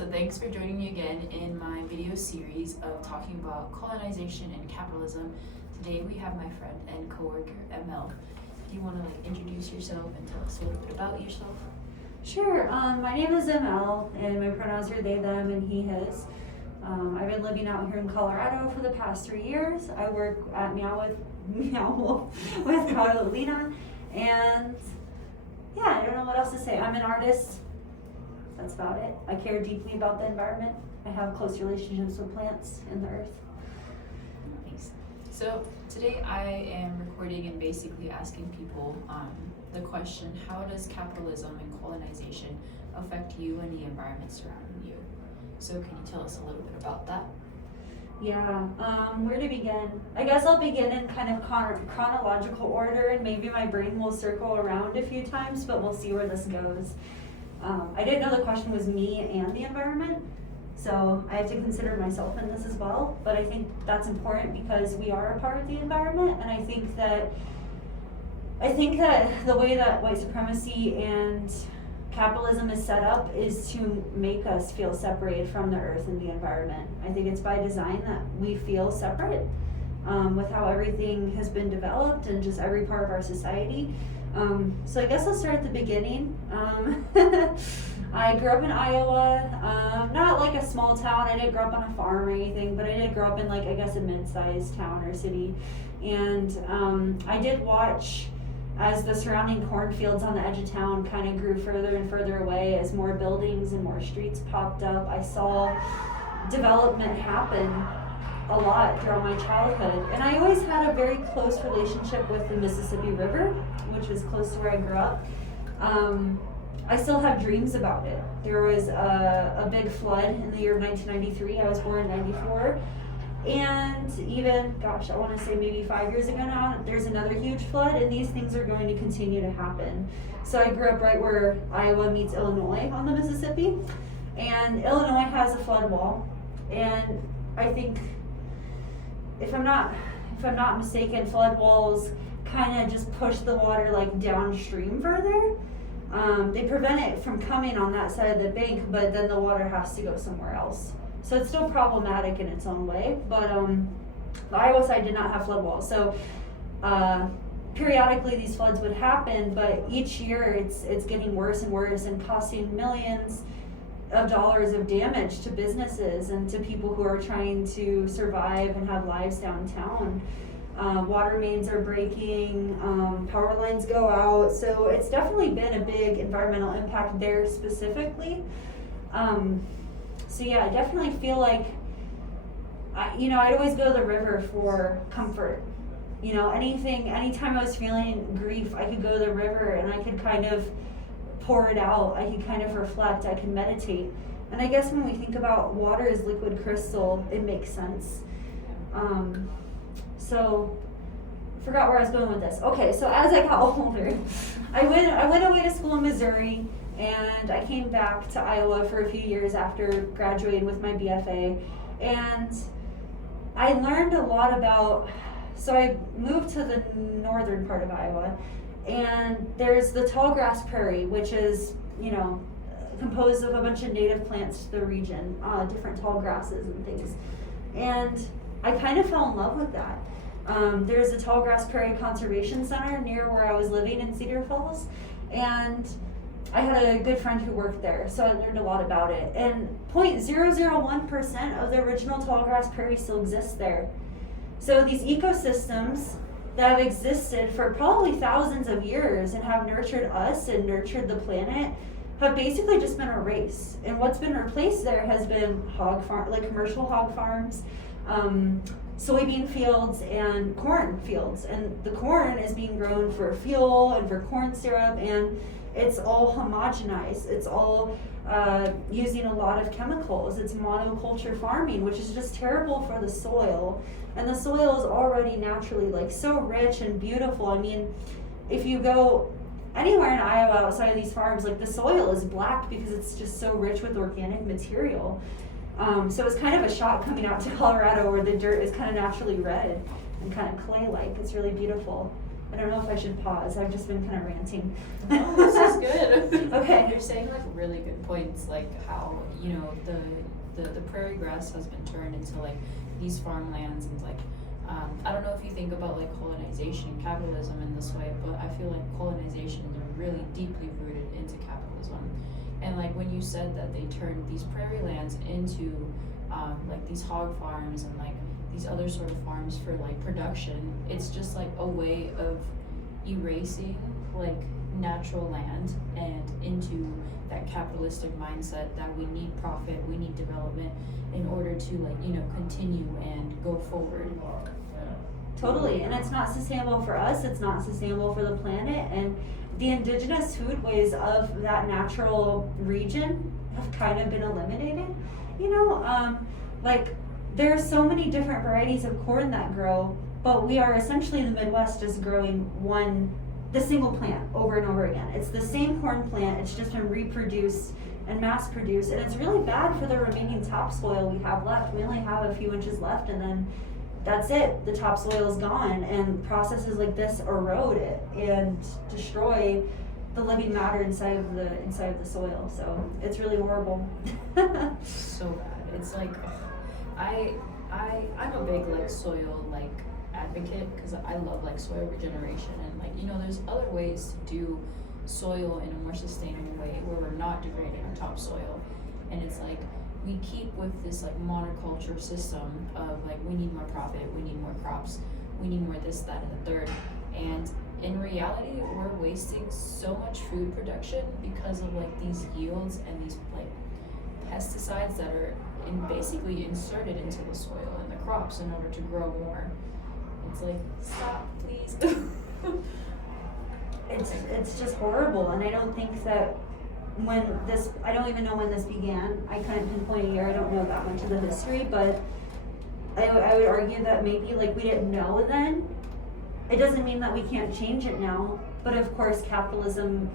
so thanks for joining me again in my video series of talking about colonization and capitalism. Today we have my friend and coworker ML. Do you want to introduce yourself and tell us a little bit about yourself? Sure. My name is ML, and my pronouns are they, them, and he, his. I've been living out here in Colorado for the past 3 years. I work at with Carolina, and yeah, I don't know what else to say. I'm an artist. That's about it. I care deeply about the environment. I have close relationships with plants and the earth. Thanks. So today I am recording and basically asking people the question, how does capitalism and colonization affect you and the environment surrounding you? So can you tell us a little bit about that? Yeah, where to begin? I guess I'll begin in kind of chronological order, and maybe my brain will circle around a few times, but we'll see where this goes. I didn't know the question was me and the environment, so I have to consider myself in this as well, but I think that's important because we are a part of the environment, and I think that the way that white supremacy and capitalism is set up is to make us feel separated from the earth and the environment. I think it's by design that we feel separate with how everything has been developed and just every part of our society. So I guess I'll start at the beginning. I grew up in Iowa, not like a small town. I didn't grow up on a farm or anything, but I did grow up in like, I guess, a mid-sized town or city. And I did watch as the surrounding cornfields on the edge of town kind of grew further and further away as more buildings and more streets popped up. I saw development happen a lot throughout my childhood. And I always had a very close relationship with the Mississippi River, which was close to where I grew up. I still have dreams about it. There was a big flood in the year of 1993. I was born in 94. And even, I want to say maybe 5 years ago now, there's another huge flood, and these things are going to continue to happen. So I grew up right where Iowa meets Illinois on the Mississippi, and Illinois has a flood wall, and I think, if I'm not mistaken, flood walls kind of just push the water like downstream further. They prevent it from coming on that side of the bank, but then the water has to go somewhere else. So it's still problematic in its own way, but the Iowa side did not have flood walls. So periodically these floods would happen, but each year it's getting worse and worse and costing millions of dollars of damage to businesses and to people who are trying to survive and have lives downtown. Water mains are breaking, power lines go out, so it's definitely been a big environmental impact there specifically. So yeah, I definitely feel like, I'd always go to the river for comfort. Anytime I was feeling grief, I could go to the river and I could kind of pour it out. I could kind of reflect, I could meditate. And I guess when we think about water as liquid crystal, it makes sense. So I forgot where I was going with this. Okay, so as I got older, I went away to school in Missouri, and I came back to Iowa for a few years after graduating with my BFA, and I learned a lot so I moved to the northern part of Iowa, and there's the tall grass prairie, which is, composed of a bunch of native plants to the region, different tall grasses and things, and I kind of fell in love with that. There's a tall grass prairie conservation center near where I was living in Cedar Falls, and I had a good friend who worked there, so I learned a lot about it. And 0.001% of the original tall grass prairie still exists there. So these ecosystems that have existed for probably thousands of years and have nurtured us and nurtured the planet have basically just been erased. And what's been replaced there has been commercial hog farms, soybean fields and corn fields. And the corn is being grown for fuel and for corn syrup, and it's all homogenized. It's all using a lot of chemicals. It's monoculture farming, which is just terrible for the soil. And the soil is already naturally so rich and beautiful. I mean, if you go anywhere in Iowa outside of these farms, the soil is black because it's just so rich with organic material. So it's kind of a shock coming out to Colorado where the dirt is kind of naturally red and kind of clay-like. It's really beautiful. I don't know if I should pause. I've just been kind of ranting. Oh, this is good. Okay. Okay. You're saying like really good points, like how, you know, the prairie grass has been turned into like these farmlands and like, I don't know if you think about like colonization and capitalism in this way, but I feel like colonization is really deeply rooted into capitalism. And like when you said that they turned these prairie lands into like these hog farms and like these other sort of farms for like production, it's just like a way of erasing like natural land and into that capitalistic mindset that we need profit, we need development in order to like, you know, continue and go forward. Totally, and it's not sustainable for us, it's not sustainable for the planet, and the indigenous foodways of that natural region have kind of been eliminated. You know, like there's so many different varieties of corn that grow, but we are essentially in the Midwest just growing the single plant over and over again. It's the same corn plant, it's just been reproduced and mass produced, and it's really bad for the remaining topsoil we have left. We only have a few inches left, and then that's it. The topsoil is gone, and processes like this erode it and destroy the living matter inside of the soil. So it's really horrible. So bad. It's like I'm a big like soil like advocate because I love like soil regeneration, and like, you know, there's other ways to do soil in a more sustainable way where we're not degrading our topsoil. And it's like we keep with this like monoculture system of like we need more profit, we need more crops, we need more this, that, and the third. And in reality, we're wasting so much food production because of like these yields and these like pesticides that are basically inserted into the soil and the crops in order to grow more. It's like, stop, please. It's just horrible, and I don't think that I don't even know when this began. I couldn't pinpoint a year, I don't know that much of the history, but I would argue that maybe like we didn't know then. It doesn't mean that we can't change it now, but of course capitalism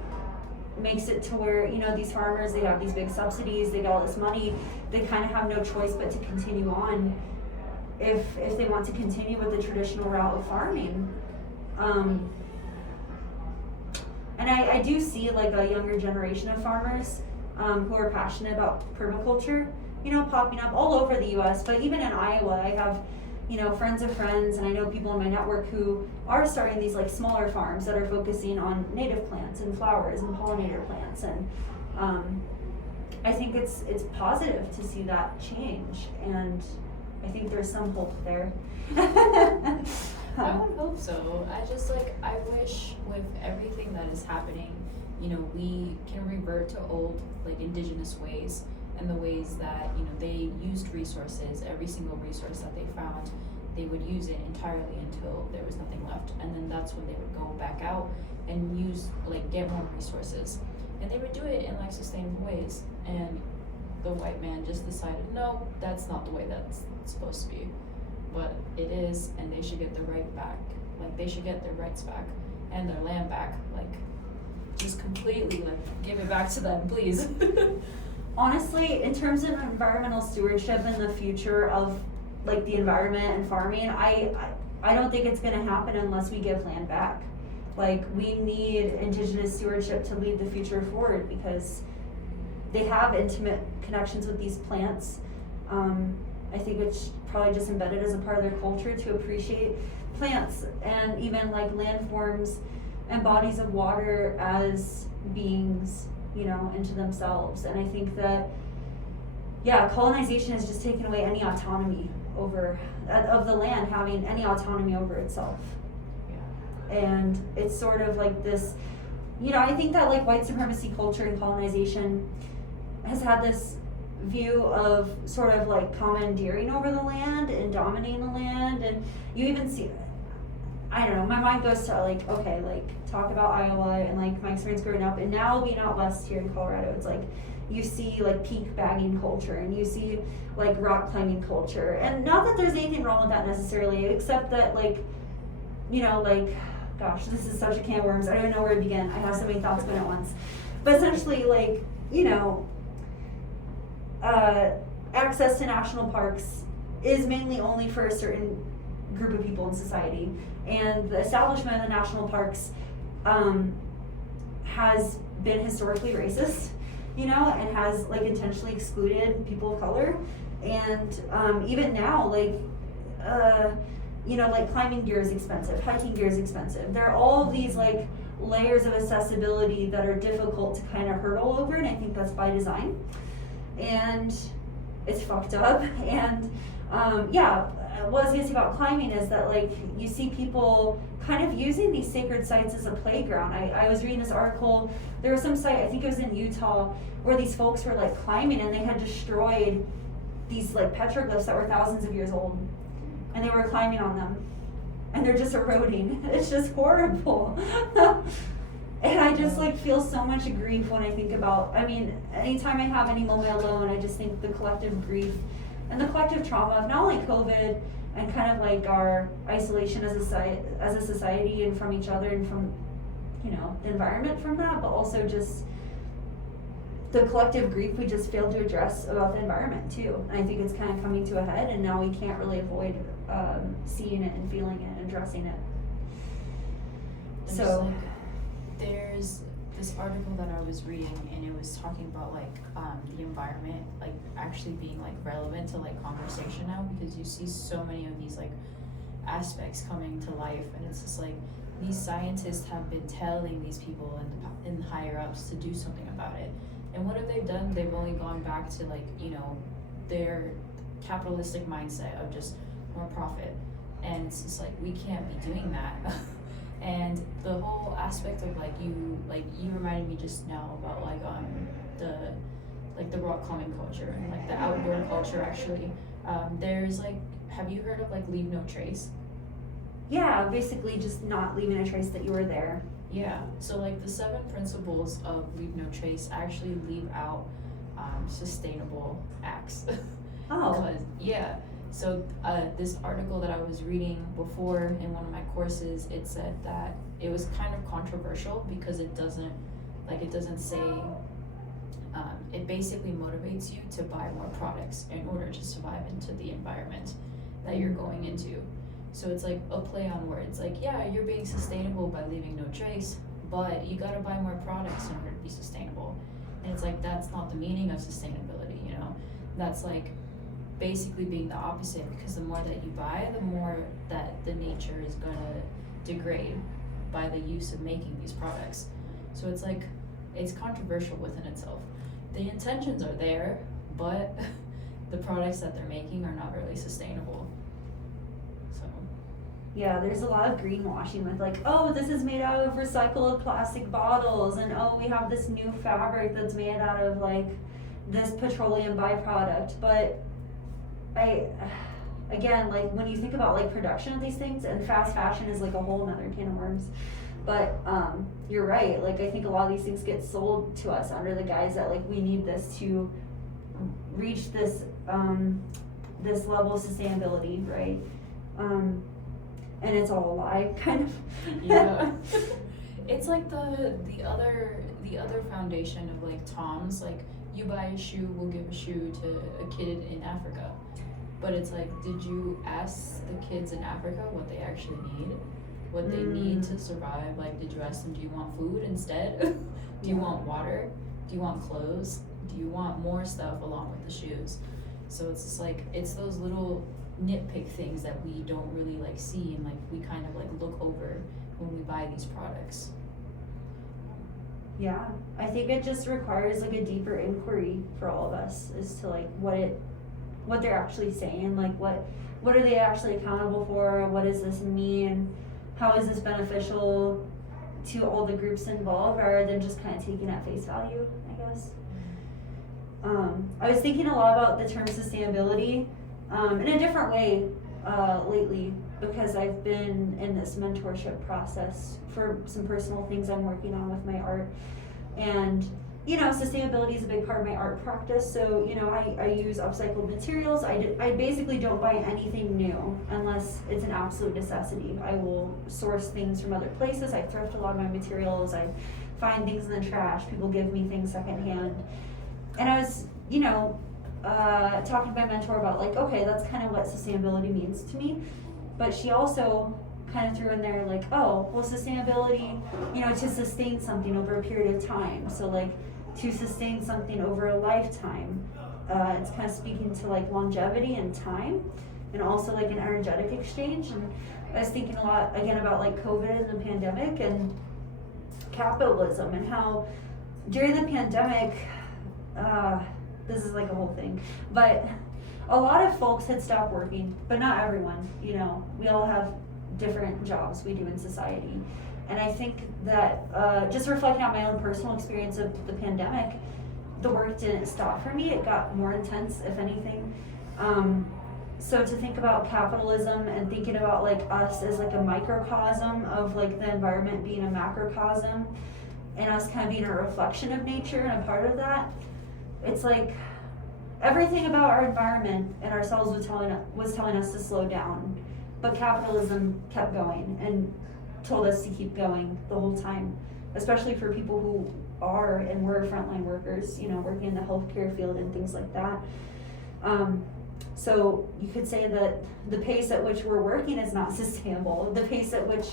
makes it to where, you know, these farmers, they have these big subsidies, they get all this money, they kind of have no choice but to continue on if they want to continue with the traditional route of farming. And I do see like a younger generation of farmers who are passionate about permaculture, you know, popping up all over the US, but even in Iowa, I have, you know, friends of friends, and I know people in my network who are starting these like smaller farms that are focusing on native plants and flowers and pollinator plants, and I think it's positive to see that change, and I think there's some hope there. I would hope so. I wish with everything that is happening, you know, we can revert to old like indigenous ways and the ways that, you know, they used resources, every single resource that they found, they would use it entirely until there was nothing left. And then that's when they would go back out and get more resources. And they would do it in like sustainable ways. And the white man just decided, no, that's not the way that's supposed to be. But it is, and they should get their right back. Like, they should get their rights back and their land back. Like, just completely, like, give it back to them, please. Honestly, in terms of environmental stewardship and the future of, like, the environment and farming, I don't think it's gonna happen unless we give land back. Like, we need indigenous stewardship to lead the future forward because they have intimate connections with these plants. I think it's probably just embedded as a part of their culture to appreciate plants and even like landforms and bodies of water as beings, you know, into themselves. And I think that, yeah, colonization has just taken away any autonomy of the land having any autonomy over itself. Yeah. And it's sort of like this, you know, I think that like white supremacy culture and colonization has had this view of sort of like commandeering over the land and dominating the land. And you even see, I don't know, my mind goes to like, okay, like talk about Iowa and like my experience growing up, and now being out west here in Colorado, it's like you see like peak bagging culture and you see like rock climbing culture. And not that there's anything wrong with that necessarily, except that like, you know, like, gosh, this is such a can of worms, I don't even know where to begin. I have so many thoughts going at once. But essentially, like, you know, access to national parks is mainly only for a certain group of people in society, and the establishment of the national parks has been historically racist, you know, and has like intentionally excluded people of color. And even now, like, you know, like climbing gear is expensive, hiking gear is expensive. There are all of these like layers of accessibility that are difficult to kind of hurdle over, and I think that's by design. And it's fucked up. And yeah, what I was gonna say about climbing is that like you see people kind of using these sacred sites as a playground. I was reading this article, there was some site, I think it was in Utah, where these folks were like climbing and they had destroyed these like petroglyphs that were thousands of years old, and they were climbing on them, and they're just eroding. It's just horrible. And I just like feel so much grief when I think about, I mean, anytime I have any moment alone, I just think the collective grief and the collective trauma of not only COVID and kind of like our isolation as a society and from each other and from, you know, the environment from that, but also just the collective grief we just failed to address about the environment too. And I think it's kind of coming to a head, and now we can't really avoid seeing it and feeling it and addressing it. There's this article that I was reading, and it was talking about like the environment like actually being like relevant to like conversation now, because you see so many of these like aspects coming to life, and it's just like these scientists have been telling these people and higher ups to do something about it. And what have they done? They've only gone back to like, you know, their capitalistic mindset of just more profit. And it's just like, we can't be doing that. And the whole aspect of like you reminded me just now about like the rock climbing culture and like the outdoor culture actually. There's like, have you heard of like leave no trace? Yeah, basically just not leaving a trace that you were there. Yeah, so like the 7 principles of leave no trace actually leave out sustainable acts. Oh. Because, yeah, so this article that I was reading before in one of my courses, it said that it was kind of controversial because it doesn't say, it basically motivates you to buy more products in order to survive into the environment that you're going into. So it's like a play on words, like, yeah, you're being sustainable by leaving no trace, but you gotta buy more products in order to be sustainable. And it's like, that's not the meaning of sustainability, you know? That's like basically being the opposite, because the more that you buy, the more that the nature is gonna degrade by the use of making these products. So it's like, it's controversial within itself. The intentions are there, but the products that they're making are not really sustainable. Yeah, there's a lot of greenwashing with like, oh, this is made out of recycled plastic bottles, and oh, we have this new fabric that's made out of like this petroleum byproduct. But again, like when you think about like production of these things, and fast fashion is like a whole nother can of worms. But you're right, like I think a lot of these things get sold to us under the guise that like we need this to reach this this level of sustainability, right? And it's all a lie, kind of. Yeah. It's like the other foundation of like Tom's, like you buy a shoe, we'll give a shoe to a kid in Africa. But it's like, did you ask the kids in Africa what they actually need? What they need to survive? Like, did you ask them, do you want food instead? Do you want water? Do you want clothes? Do you want more stuff along with the shoes? So it's just like, it's those little nitpick things that we don't really like see, and like we kind of like look over when we buy these products. Yeah, I think it just requires like a deeper inquiry for all of us as to like what they're actually saying, like what are they actually accountable for, what does this mean, how is this beneficial to all the groups involved, rather than just kind of taking at face value, I guess. I was thinking a lot about the term sustainability in a different way lately, because I've been in this mentorship process for some personal things I'm working on with my art. And, you know, sustainability is a big part of my art practice. So, you know, I use upcycled materials. I basically don't buy anything new unless it's an absolute necessity. I will source things from other places. I thrift a lot of my materials. I find things in the trash. People give me things secondhand. And I was, you know, talking to my mentor about like, okay, that's kind of what sustainability means to me. But she also kind of threw in there like, oh, well, sustainability, to sustain something over a period of time. So like to sustain something over a lifetime. It's kind of speaking to like longevity and time, and also like an energetic exchange. And I was thinking a lot again about like COVID and the pandemic and capitalism, and how during the pandemic, this is like a whole thing, but a lot of folks had stopped working, but not everyone. We all have different jobs we do in society. And I think that just reflecting on my own personal experience of the pandemic, the work didn't stop for me. It got more intense, if anything. So to think about capitalism and thinking about like us as like a microcosm of like the environment being a macrocosm, and us kind of being a reflection of nature and a part of that, it's like everything about our environment and ourselves was telling us to slow down, but capitalism kept going and told us to keep going the whole time, especially for people who are and were frontline workers, working in the healthcare field and things like that. So you could say that the pace at which we're working is not sustainable. The pace at which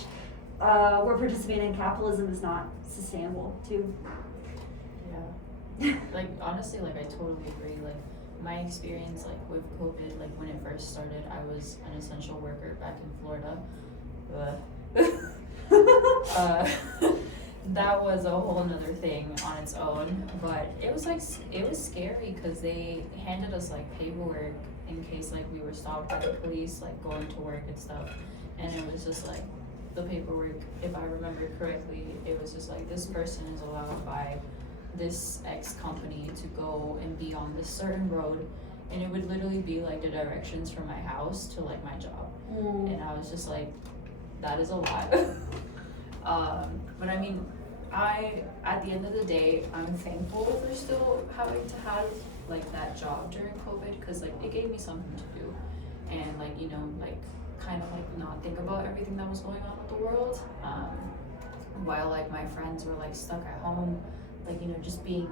we're participating in capitalism is not sustainable too. Yeah. Like honestly, like I totally agree. Like my experience like with COVID, like when it first started, I was an essential worker back in Florida. That was a whole nother thing on its own, but it was scary because they handed us like paperwork in case like we were stopped by the police like going to work and stuff, and it was just like the paperwork, if I remember correctly, it was just like this person is allowed by this X company to go and be on this certain road, and it would literally be like the directions from my house to like my job. And I was just like, that is a lot. But I mean, at the end of the day, I'm thankful for still having to have like that job during COVID, because like it gave me something to do, and like like kind of like not think about everything that was going on with the world, while like my friends were like stuck at home, like just being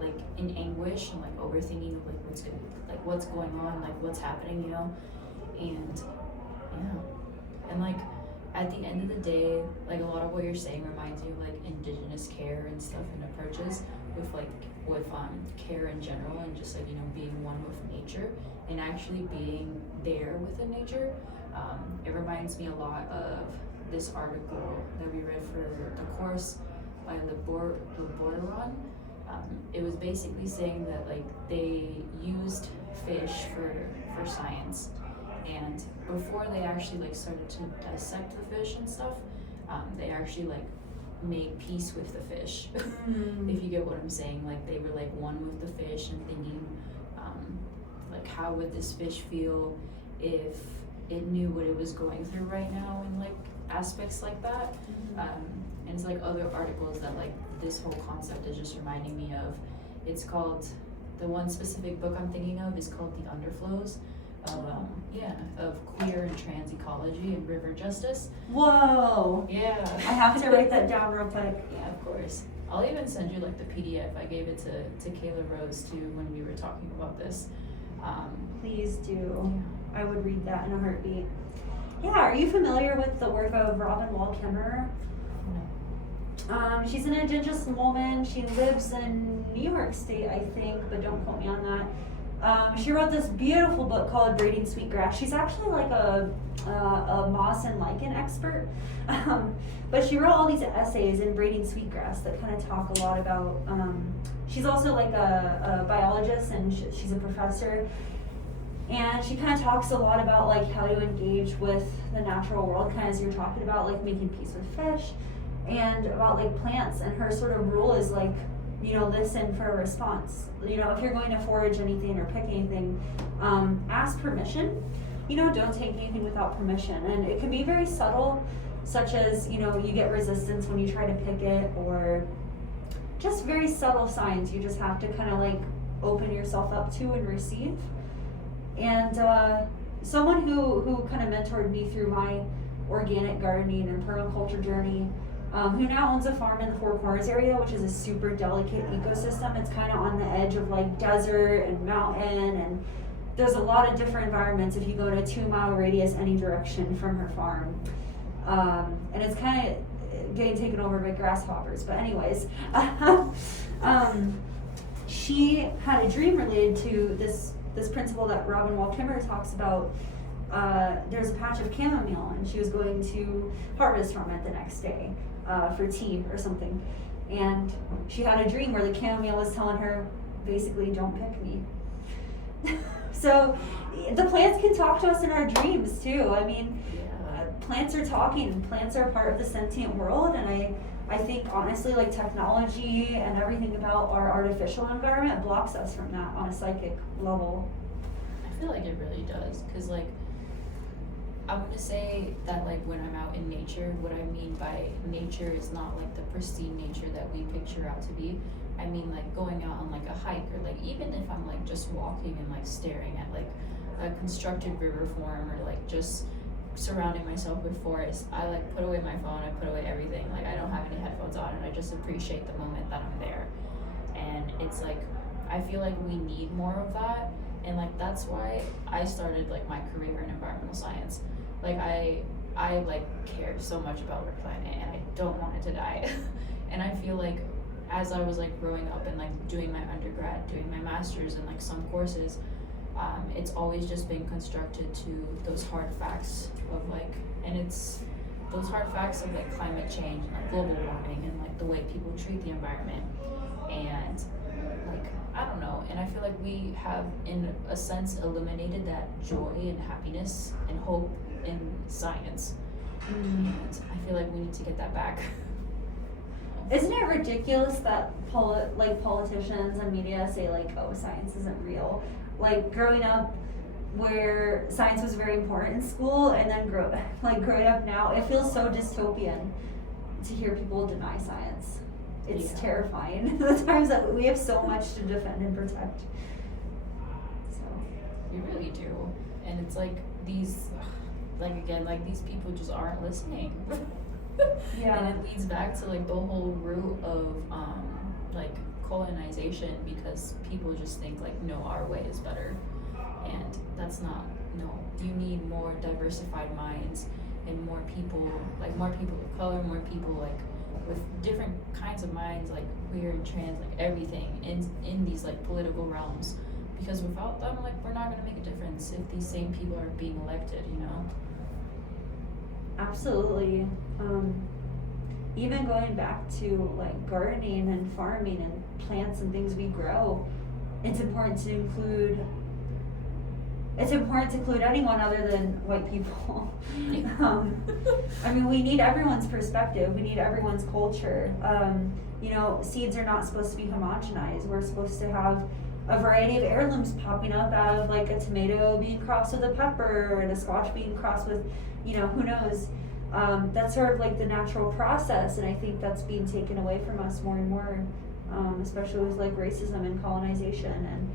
like in anguish and like overthinking of like what's going on, like what's happening, and and like at the end of the day, like a lot of what you're saying reminds me of like indigenous care and stuff and approaches with care in general, and just like being one with nature and actually being there within nature. It reminds me a lot of this article that we read for the course by Laboron. It was basically saying that like they used fish for science, and before they actually like started to dissect the fish and stuff, they actually like made peace with the fish. If you get what I'm saying, like they were like one with the fish and thinking like how would this fish feel if it knew what it was going through right now, and like aspects like that. And it's like other articles that like this whole concept is just reminding me of. It's called, the one specific book I'm thinking of is called The Underflows of queer and trans ecology and river justice. Whoa. Yeah. I have to write that down real quick. Yeah, of course. I'll even send you like the PDF. I gave it to Kayla Rose too when we were talking about this. Please do. Yeah. I would read that in a heartbeat. Yeah, are you familiar with the work of Robin Wall Kimmerer? No. She's an indigenous woman. She lives in New York State, I think, but don't quote me on that. She wrote this beautiful book called Braiding Sweetgrass. She's actually like a moss and lichen expert, but she wrote all these essays in Braiding Sweetgrass that kind of talk a lot about, she's also like a biologist, and she's a professor, and she kind of talks a lot about like how to engage with the natural world, kind of as you're talking about, like making peace with fish, and about like plants. And her sort of rule is like, listen for a response. If you're going to forage anything or pick anything, ask permission. Don't take anything without permission. And it can be very subtle, such as, you get resistance when you try to pick it, or just very subtle signs you just have to kind of like open yourself up to and receive. And someone who kind of mentored me through my organic gardening and permaculture journey, who now owns a farm in the Four Corners area, which is a super delicate ecosystem. It's kind of on the edge of like desert and mountain, and there's a lot of different environments if you go in a 2-mile radius any direction from her farm. And it's kind of getting taken over by grasshoppers. But anyways, she had a dream related to this principle that Robin Wall Kimmerer talks about. There's a patch of chamomile, and she was going to harvest from it the next day for tea or something. And she had a dream where the chamomile was telling her, basically, don't pick me. So the plants can talk to us in our dreams too. I mean, plants are talking. Plants are part of the sentient world, and I think honestly, like, technology and everything about our artificial environment blocks us from that on a psychic level. I feel like it really does, because like, I'm gonna say that like when I'm out in nature, what I mean by nature is not like the pristine nature that we picture out to be. I mean like going out on like a hike, or like even if I'm like just walking and like staring at like a constructed river form, or like just surrounding myself with forest, I like put away my phone, I put away everything, like I don't have any headphones on, and I just appreciate the moment that I'm there. And it's like, I feel like we need more of that, and like that's why I started like my career in environmental science. Like I like care so much about our planet, and I don't want it to die. And I feel like as I was like growing up and like doing my undergrad, doing my master's and like some courses, it's always just been constructed to those hard facts of like, and it's those hard facts of like climate change and like global warming and like the way people treat the environment. And like, I don't know, and I feel like we have in a sense eliminated that joy and happiness and hope in science. And I feel like we need to get that back. Isn't it ridiculous that politicians and media say like, oh, science isn't real? Like growing up where science was very important in school, and then growing up now, it feels so dystopian to hear people deny science. It's terrifying. The times that we have so much to defend and protect. So we really do. And it's like these, like again, like these people just aren't listening. Yeah. And it leads back to like the whole root of like colonization, because people just think like, no, our way is better. And that's not, no, you need more diversified minds and more people of color, more people like with different kinds of minds, like queer and trans, like everything in these like political realms, because without them, like, we're not gonna make a difference if these same people are being elected, you know? Absolutely. Even going back to like gardening and farming and plants and things we grow, it's important to include anyone other than white people. I mean, we need everyone's perspective. We need everyone's culture. You know, seeds are not supposed to be homogenized. We're supposed to have a variety of heirlooms popping up out of like a tomato being crossed with a pepper, and a squash being crossed with, you know, who knows. That's sort of like the natural process, and I think that's being taken away from us more and more, especially with like racism and colonization.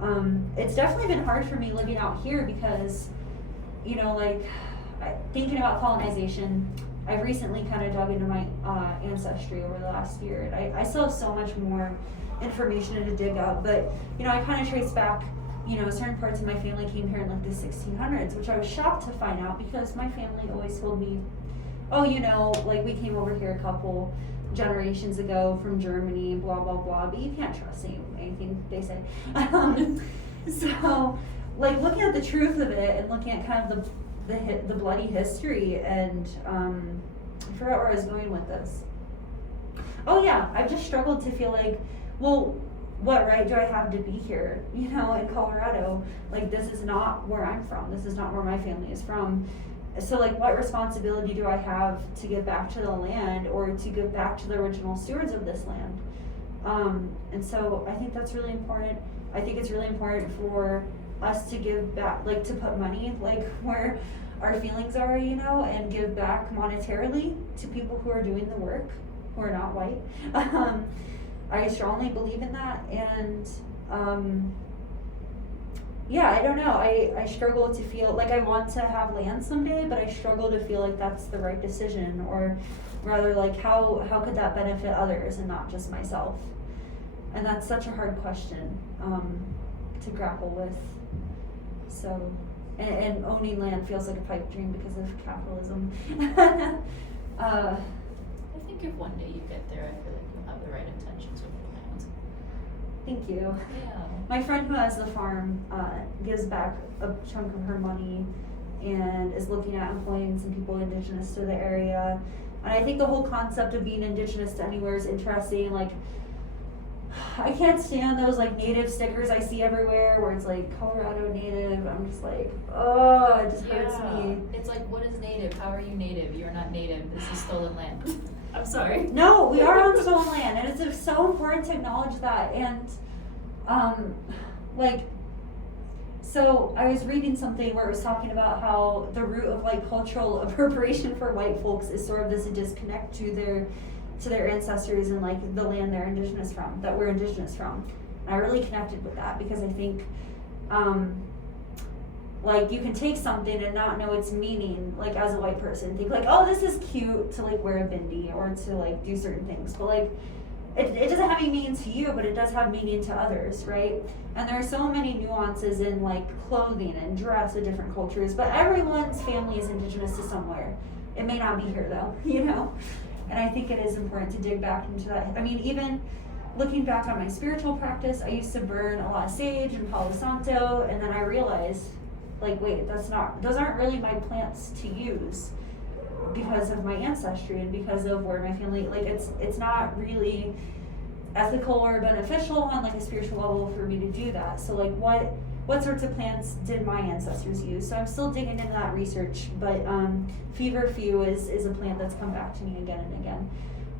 And it's definitely been hard for me living out here because, you know, like thinking about colonization, I've recently kind of dug into my ancestry over the last year, and I still have so much more information to dig up, but, you know, I kind of trace back, you know, certain parts of my family came here in like the 1600s, which I was shocked to find out because my family always told me, oh, you know, like we came over here a couple generations ago from Germany, blah, blah, blah, but you can't trust anything they say. So, like, looking at the truth of it and looking at kind of the bloody history, and I forgot where I was going with this. Oh yeah, I've just struggled to feel like, well, what right do I have to be here, you know, in Colorado? Like, this is not where I'm from. This is not where my family is from. So, like, what responsibility do I have to give back to the land, or to give back to the original stewards of this land? And so I think that's really important. I think it's really important for us to give back, like, to put money, like, where our feelings are, you know, and give back monetarily to people who are doing the work, who are not white. I strongly believe in that, and yeah, I don't know, I struggle to feel like I want to have land someday, but I struggle to feel like that's the right decision, or rather, like, how could that benefit others and not just myself? And that's such a hard question to grapple with. So and owning land feels like a pipe dream because of capitalism. I think if one day you get there, I feel like you'll have the right intentions with the land. Thank you. Yeah. My friend who has the farm gives back a chunk of her money and is looking at employing some people indigenous to the area. And I think the whole concept of being indigenous to anywhere is interesting. Like, I can't stand those like native stickers I see everywhere where it's like Colorado native. I'm just like, oh, it just hurts me. It's like, what is native? How are you native? You're not native. This is stolen land. I'm sorry. No, we are on stolen land, and it's so important to acknowledge that. And like, so I was reading something where it was talking about how the root of like cultural appropriation for white folks is sort of this disconnect to their ancestors and like the land they're indigenous from, that we're indigenous from. And I really connected with that because I think like you can take something and not know its meaning, like as a white person, think like, oh, this is cute to like wear a bindi or to like do certain things, but like it doesn't have any meaning to you, but it does have meaning to others, right? And there are so many nuances in like clothing and dress of different cultures, but everyone's family is indigenous to somewhere. It may not be here though, you know? And I think it is important to dig back into that. I mean, even looking back on my spiritual practice, I used to burn a lot of sage and Palo Santo, and then I realized, like, wait, those aren't really my plants to use because of my ancestry and because of where my family, like, it's not really ethical or beneficial on like a spiritual level for me to do that. So like, what sorts of plants did my ancestors use? So I'm still digging into that research, but feverfew is a plant that's come back to me again and again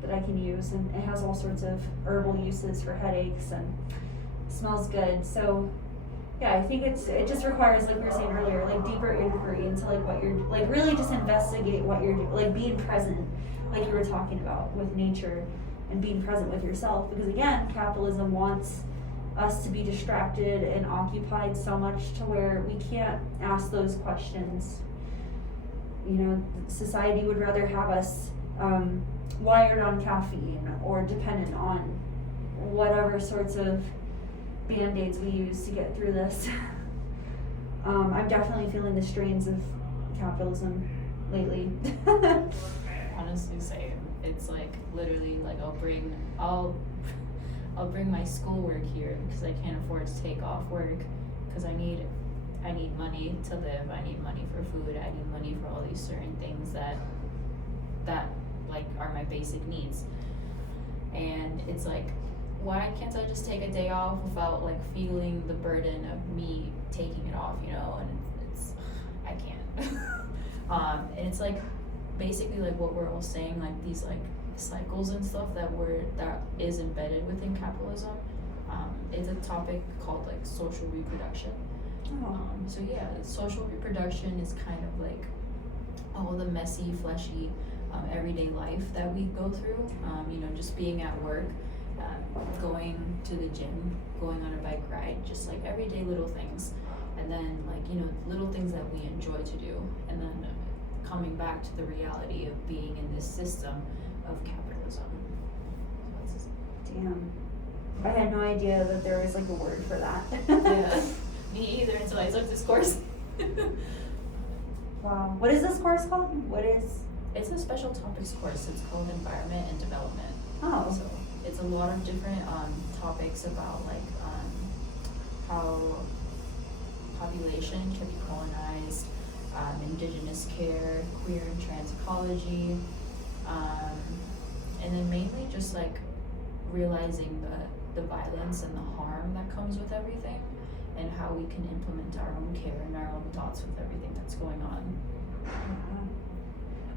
that I can use, and it has all sorts of herbal uses for headaches and smells good. So yeah, I think it just requires, like we were saying earlier, like deeper inquiry into like what you're, like really just investigate what you're doing, like being present, like you were talking about with nature and being present with yourself, because again, capitalism wants us to be distracted and occupied so much to where we can't ask those questions. You know, society would rather have us wired on caffeine or dependent on whatever sorts of band-aids we use to get through this. I'm definitely feeling the strains of capitalism lately. Honestly, same. It's like literally like I'll bring my schoolwork here because I can't afford to take off work because I need money to live. I need money for food. I need money for all these certain things that like are my basic needs. And it's like, why can't I just take a day off without like feeling the burden of me taking it off, you know? And it's I can't. And it's like basically like what we're all saying, like these like cycles and stuff that is embedded within capitalism. It's a topic called like social reproduction. So yeah, social reproduction is kind of like all the messy, fleshy, everyday life that we go through. You know, just being at work, going to the gym, going on a bike ride, just like everyday little things. And then like, you know, little things that we enjoy to do. And then coming back to the reality of being in this system of capitalism. Damn. I had no idea that there was like a word for that. Yeah. Me either until I took this course. Wow. What is this course called? It's a special topics course. It's called Environment and Development. Oh. So it's a lot of different topics about like how population can be colonized, indigenous care, queer and trans ecology, and then mainly just like realizing the violence and the harm that comes with everything, and how we can implement our own care and our own thoughts with everything that's going on.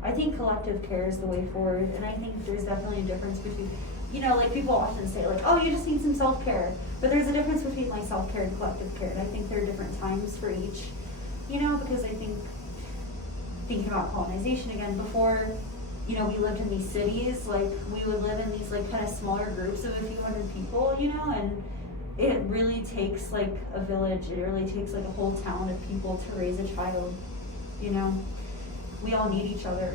I think collective care is the way forward, and I think there's definitely a difference between, you know, like people often say like, oh, you just need some self-care, but there's a difference between like self-care and collective care, and I think there are different times for each, you know, because I think, thinking about colonization again, before, you know, we lived in these cities, like we would live in these like kind of smaller groups of a few hundred people, you know, and it really takes like a village, it really takes like a whole town of people to raise a child, you know. We all need each other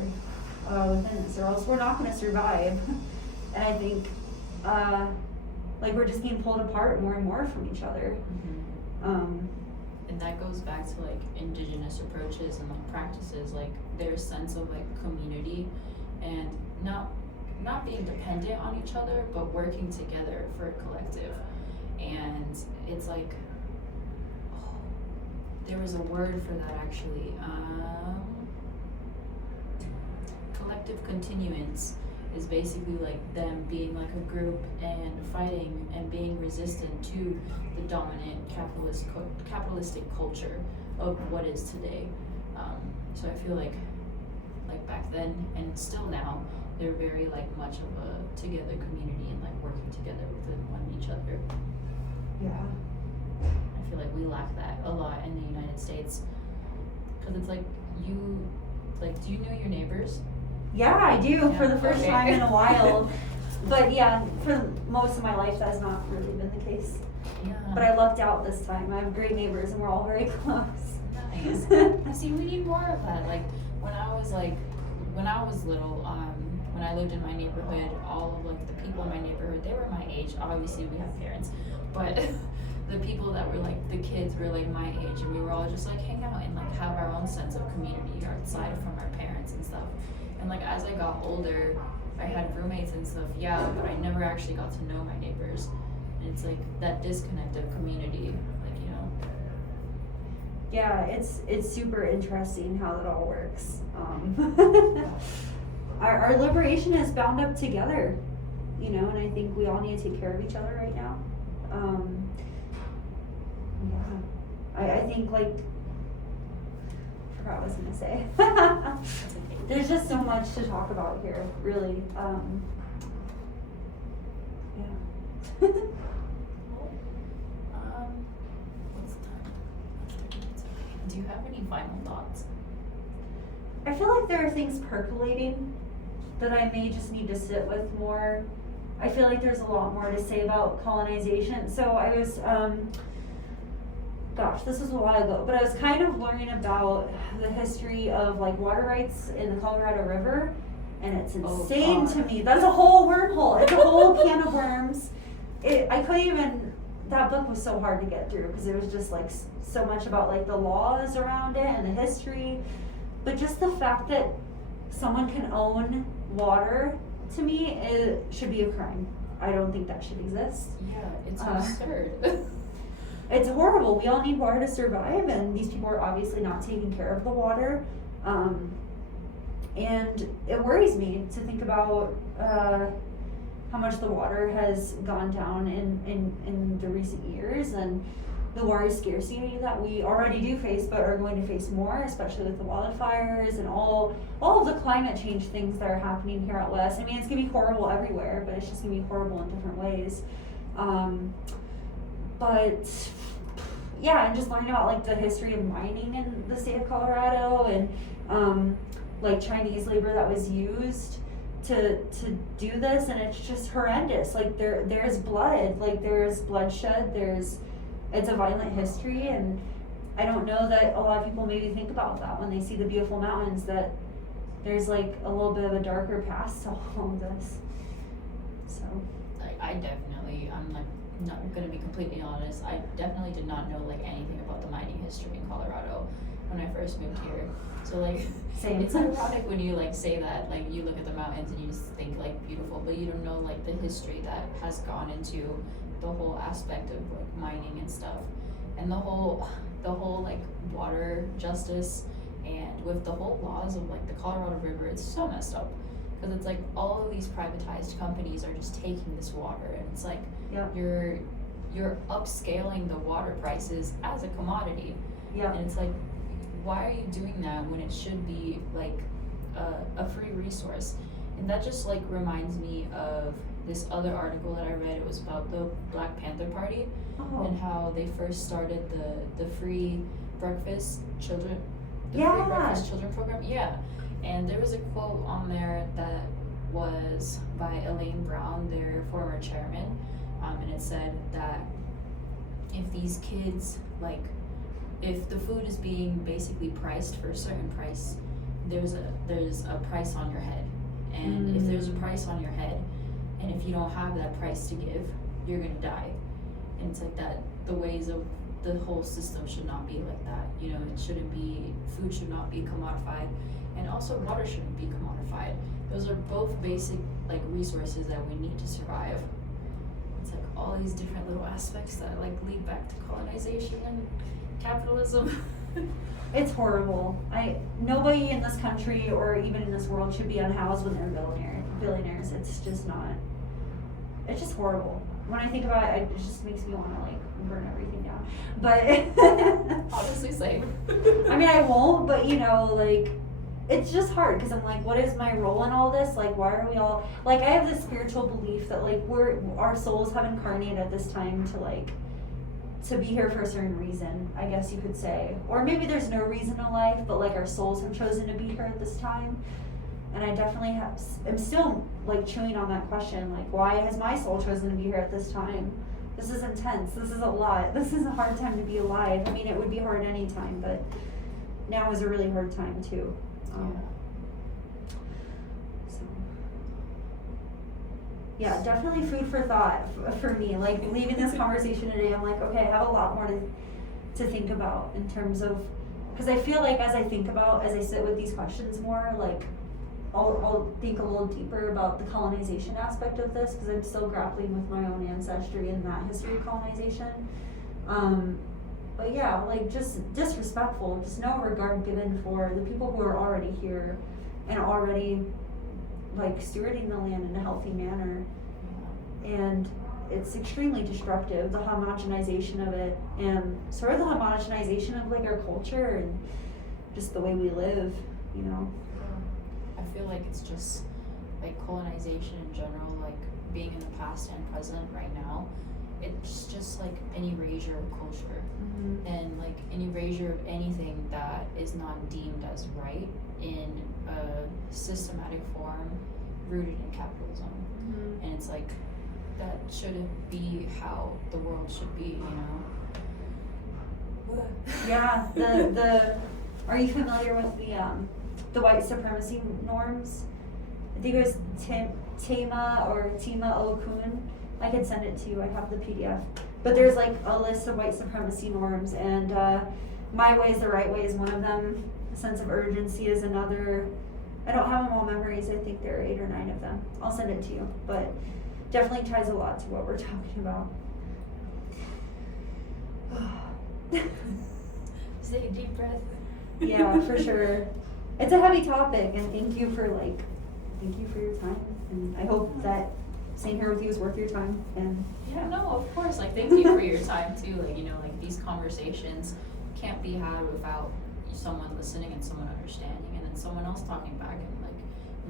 within this, or else we're not going to survive. And I think like we're just being pulled apart more and more from each other. and that goes back to like indigenous approaches and like practices, like their sense of like community and not being dependent on each other, but working together for a collective. And it's like, oh, there was a word for that actually. Collective continuance is basically like them being like a group and fighting and being resistant to the dominant capitalistic culture of what is today. So I feel like back then and still now, they're very like much of a together community and like working together within one each other. Yeah. I feel like we lack that a lot in the United States, because it's like do you know your neighbors? Yeah, I do, Yeah, for the first okay. time in a while. But yeah, for most of my life, that's not really been the case. Yeah. But I lucked out this time. I have great neighbors, and we're all very close. Nice. See, we need more of that. Like when I was little, when I lived in my neighborhood, all of like the people in my neighborhood, they were my age. Obviously, we have parents, but the people that were like the kids were like my age, and we were all just like hang out and like have our own sense of community outside from our parents and stuff. And like as I got older, I had roommates and stuff, yeah, but I never actually got to know my neighbors. And it's like that disconnect of community, like, you know. Yeah, it's super interesting how that all works. Our liberation is bound up together, you know, and I think we all need to take care of each other right now. Yeah, I think like, I forgot what I was gonna say. That's okay. There's just so much to talk about here, really. Yeah. What's the time? Do you have any final thoughts? I feel like there are things percolating that I may just need to sit with more. I feel like there's a lot more to say about colonization. So I was, gosh, this was a while ago, but I was kind of learning about the history of like water rights in the Colorado River, and it's insane to me. That's a whole wormhole. It's a whole can of worms. I couldn't even, that book was so hard to get through because it was just like so much about like the laws around it and the history. But just the fact that someone can own water, to me, it should be a crime. I don't think that should exist. Yeah, it's absurd. It's horrible. We all need water to survive, and these people are obviously not taking care of the water. And it worries me to think about how much the water has gone down in the recent years, and the water scarcity that we already do face but are going to face more, especially with the wildfires and all of the climate change things that are happening here out west. I mean, it's gonna be horrible everywhere, but it's just gonna be horrible in different ways. But yeah, and just learning about like the history of mining in the state of Colorado, and like Chinese labor that was used to do this, and it's just horrendous. Like there's blood, like there's bloodshed, it's a violent history, and I don't know that a lot of people maybe think about that when they see the beautiful mountains, that there's like a little bit of a darker past to all of this. So I definitely, I'm like not gonna be completely honest, I definitely did not know like anything about the mining history in Colorado when I first moved here. So like, same. it's ironic when you like say that, like you look at the mountains and you just think like beautiful, but you don't know like the history that has gone into the whole aspect of like mining and stuff, and the whole like water justice, and with the whole laws of like the Colorado River. It's so messed up because it's like all of these privatized companies are just taking this water, and it's like, Yeah. you're upscaling the water prices as a commodity. Yeah. And it's like, why are you doing that when it should be like a free resource? And that just like reminds me of this other article that I read. It was about the Black Panther Party and how they first started the free breakfast children, free breakfast children program. Yeah, and there was a quote on there that was by Elaine Brown, their former chairman, and it said that if these kids, like, if the food is being basically priced for a certain price, there's a price on your head, and if there's a price on your head, and if you don't have that price to give, you're gonna die. And it's like that, the ways of the whole system should not be like that. You know, it shouldn't be, food should not be commodified, and also water shouldn't be commodified. Those are both basic like resources that we need to survive. It's like all these different little aspects that like lead back to colonization and capitalism. It's horrible. Nobody in this country or even in this world should be unhoused when they're billionaires. It's just not. It's just horrible. When I think about it, it just makes me want to like burn everything down. But Honestly, same. I mean, I won't, but you know, like, it's just hard because I'm like, what is my role in all this? Like, why are we all like? I have this spiritual belief that like our souls have incarnated at this time to be here for a certain reason, I guess you could say. Or maybe there's no reason in life, but like our souls have chosen to be here at this time. And I definitely I'm still like chewing on that question, like why has my soul chosen to be here at this time? This is intense, this is a lot, this is a hard time to be alive. I mean, it would be hard any time, but now is a really hard time too. Yeah, definitely food for thought for me. Like leaving this conversation today, I'm like, okay, I have a lot more to think about in terms of, because I feel like as I sit with these questions more, like I'll think a little deeper about the colonization aspect of this, because I'm still grappling with my own ancestry and that history of colonization. But yeah, like just disrespectful, just no regard given for the people who are already here and already like stewarding the land in a healthy manner. And it's extremely destructive, the homogenization of it, and sort of the homogenization of like our culture and just the way we live, you know. I feel like it's just like colonization in general, like being in the past and present right now, it's just like an erasure of culture. Mm-hmm. And like an erasure of anything that is not deemed as right in a systematic form rooted in capitalism. Mm-hmm. And it's like that shouldn't be how the world should be, you know. Yeah, the are you familiar with the white supremacy norms? I think it was Tima Okun. I could send it to you. I have the PDF. But there's like a list of white supremacy norms, and my way is the right way is one of them. A sense of urgency is another. I don't have them all memories. I think there are 8 or 9 of them. I'll send it to you. But definitely ties a lot to what we're talking about. Take a deep breath. Yeah, for sure. It's a heavy topic, and thank you for your time. And I hope that staying here with you is worth your time. And yeah, no, of course. Like, thank you for your time too. Like, you know, like these conversations can't be had without someone listening and someone understanding, and then someone else talking back, and like,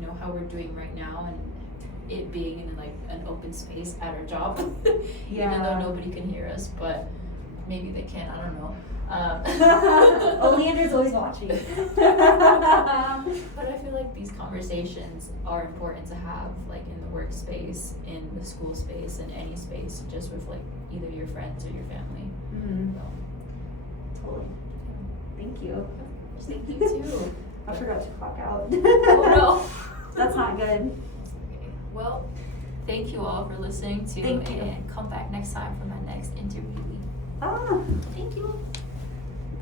you know, how we're doing right now, and it being in like an open space at our job, even though nobody can hear us, but maybe they can. I don't know. Oh, Leander's always watching. But I feel like these conversations are important to have, like in the workspace, in the school space, in any space, just with like either your friends or your family. Mm-hmm. So. Totally. Thank you. Thank you too. I forgot to clock out. Oh no. That's not good. Okay. Well, thank you all for listening to, Thank you. and come back next time for my next interview. Ah. Thank you.